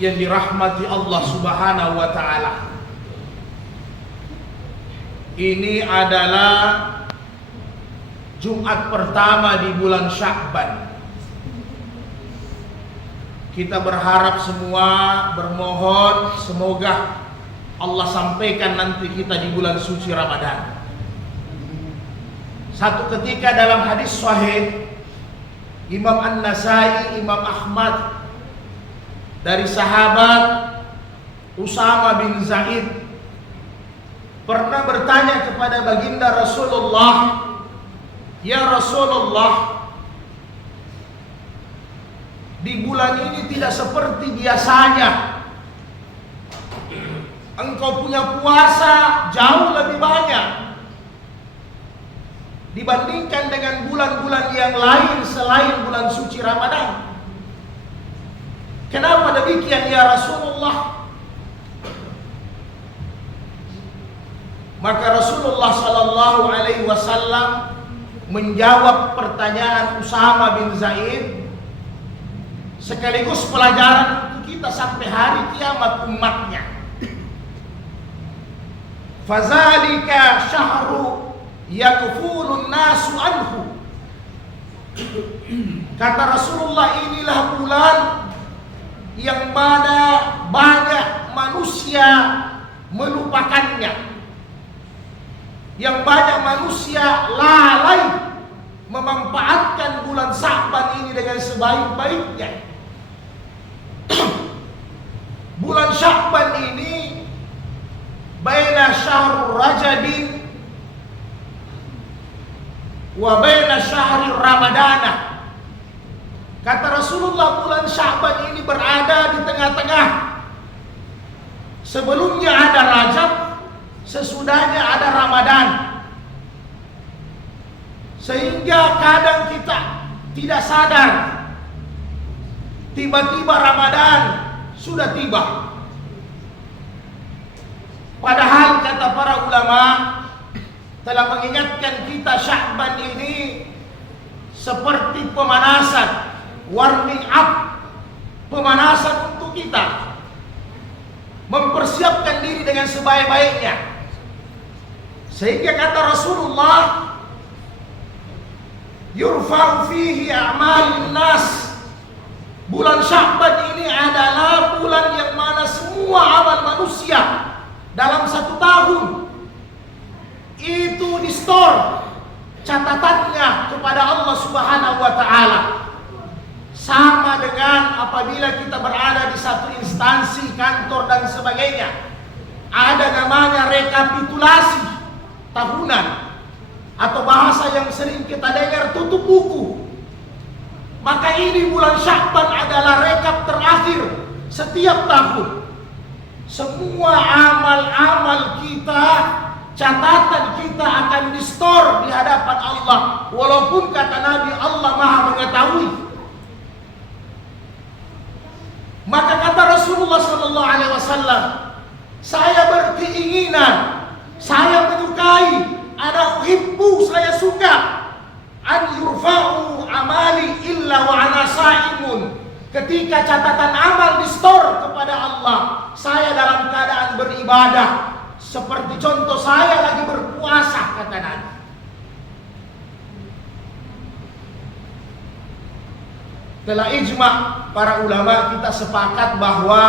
yang dirahmati Allah Subhanahu wa taala. Ini adalah Jumat pertama di bulan Sya'ban. Kita berharap semua, bermohon semoga Allah sampaikan nanti kita di bulan suci Ramadan. Satu ketika dalam hadis sahih Imam An-Nasai, Imam Ahmad, dari sahabat Usama bin Zaid pernah bertanya kepada baginda Rasulullah, "Ya Rasulullah, di bulan ini tidak seperti biasanya. Engkau punya puasa jauh lebih banyak dibandingkan dengan bulan-bulan yang lain selain bulan suci Ramadan. Kenapa demikian ya Rasulullah?" Maka Rasulullah sallallahu alaihi wasallam menjawab pertanyaan Usama bin Zaid sekaligus pelajaran untuk kita sampai hari kiamat umatnya. Fazalika syahru yaghfulun nasu anhu. Kata Rasulullah, inilah bulan yang mana banyak manusia melupakannya, yang banyak manusia lalai memanfaatkan bulan Sya'ban ini dengan sebaik-baiknya. Bulan Sya'ban ini baina syahrul Rajabin wa baina syahril Ramadana. Kata Rasulullah, bulan Sya'ban ini berada di tengah-tengah. Sebelumnya ada Rajab, sesudahnya ada Ramadan. Sehingga kadang kita tidak sadar, tiba-tiba Ramadan sudah tiba. Padahal kata para ulama telah mengingatkan kita, Sya'ban ini seperti pemanasan, warming up, pemanasan untuk kita mempersiapkan diri dengan sebaik-baiknya. Sehingga kata Rasulullah, yurfa'u fihi a'malun nas. Bulan Sya'ban ini adalah bulan yang mana semua amal manusia dalam satu tahun itu di store catatannya kepada Allah Subhanahu wa taala. Sama dengan apabila kita berada di satu instansi, kantor dan sebagainya, ada namanya rekapitulasi tahunan, atau bahasa yang sering kita dengar tutup buku. Maka ini bulan Sya'ban adalah rekap terakhir setiap tahun. Semua amal-amal kita, catatan kita akan di store di hadapan Allah. Walaupun kata Nabi, Allah Maha mengetahui. Maka kata Rasulullah sallallahu alaihi wasallam, saya berkeinginan, saya menyukai, ana uhibbu, saya suka, an yurfa'u amali illa wa ana sha'imun. Ketika catatan amal di store kepada Allah, saya dalam keadaan beribadah, seperti contoh saya lagi berpuasa, kata Nabi. Telah ijma' para ulama kita sepakat bahwa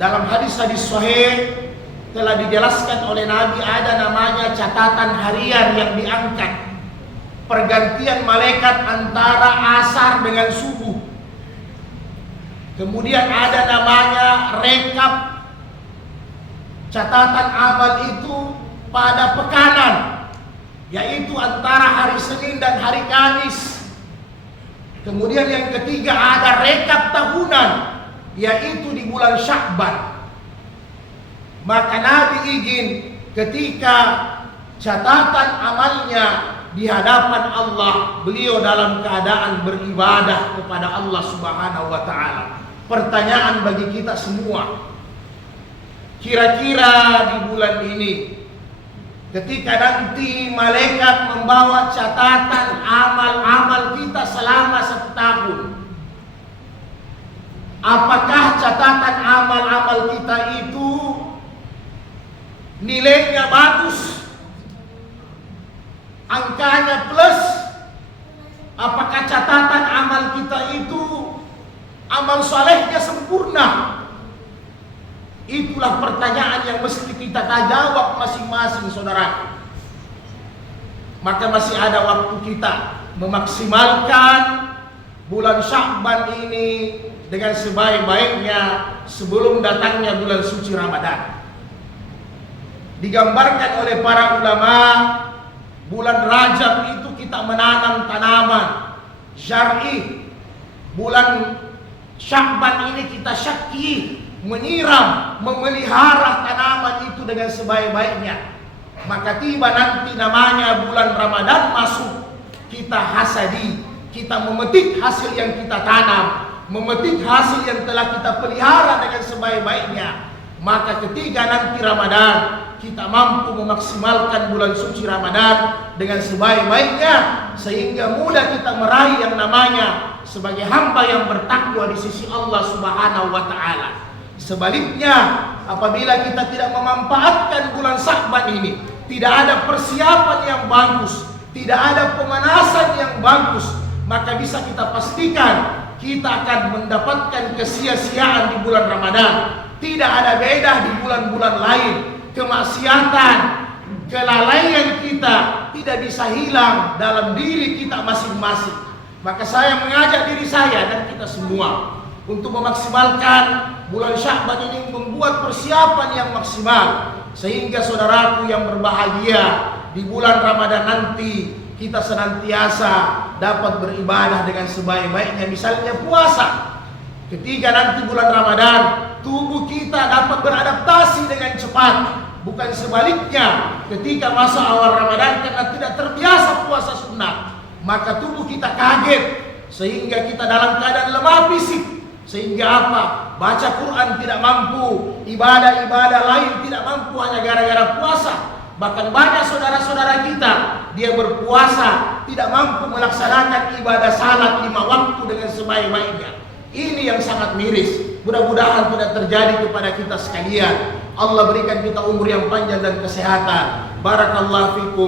dalam hadis-hadis sahih telah dijelaskan oleh Nabi ada namanya catatan harian yang diangkat, pergantian malaikat antara asar dengan subuh. Kemudian ada namanya rekap, catatan amal itu pada pekanan, yaitu antara hari Senin dan hari Kamis. Kemudian yang ketiga ada rekap tahunan, yaitu di bulan Sya'ban. Maka Nabi izin ketika catatan amalnya di hadapan Allah, beliau dalam keadaan beribadah kepada Allah Subhanahu wa taala. Pertanyaan bagi kita semua, kira-kira di bulan ini ketika nanti malaikat membawa catatan amal-amal kita selama 1 tahun, apakah catatan amal-amal kita itu nilainya bagus, angkanya plus? Apakah catatan amal kita itu amal salehnya sempurna? Itulah pertanyaan yang mesti kita jawab masing-masing, saudara. Maka masih ada waktu kita memaksimalkan bulan Sya'ban ini dengan sebaik-baiknya sebelum datangnya bulan suci Ramadan. Digambarkan oleh para ulama, bulan Rajab itu kita menanam tanaman syar'i. Bulan Sya'ban ini kita syaki, menyiram, memelihara tanaman itu dengan sebaik-baiknya. Maka tiba nanti namanya bulan Ramadan masuk, kita hasadi, kita memetik hasil yang kita tanam, memetik hasil yang telah kita pelihara dengan sebaik-baiknya. Maka ketika nanti Ramadan, kita mampu memaksimalkan bulan suci Ramadan dengan sebaik-baiknya, sehingga mudah kita meraih yang namanya sebagai hamba yang bertakwa di sisi Allah Subhanahu wa Ta'ala. Sebaliknya, apabila kita tidak memanfaatkan bulan Sya'ban ini, tidak ada persiapan yang bagus, tidak ada pemanasan yang bagus, maka bisa kita pastikan kita akan mendapatkan kesia-siaan di bulan Ramadan. Tidak ada beda di bulan-bulan lain. Kemaksiatan, kelalaian kita tidak bisa hilang dalam diri kita masing-masing. Maka saya mengajak diri saya dan kita semua untuk memaksimalkan bulan Sya'ban ini, membuat persiapan yang maksimal, sehingga saudaraku yang berbahagia di bulan Ramadan nanti kita senantiasa dapat beribadah dengan sebaik-baiknya. Misalnya puasa, ketika nanti bulan Ramadan tubuh kita dapat beradaptasi dengan cepat. Bukan sebaliknya, ketika masa awal Ramadan karena tidak terbiasa puasa sunnah, maka tubuh kita kaget sehingga kita dalam keadaan lemah fisik. Sehingga apa? Baca Quran tidak mampu, ibadah-ibadah lain tidak mampu hanya gara-gara puasa. Bahkan banyak saudara-saudara kita, dia berpuasa tidak mampu melaksanakan ibadah salat 5 waktu dengan sebaik-baiknya. Ini yang sangat miris. Mudah-mudahan tidak terjadi kepada kita sekalian. Allah berikan kita umur yang panjang dan kesehatan. Barakallahu fikum.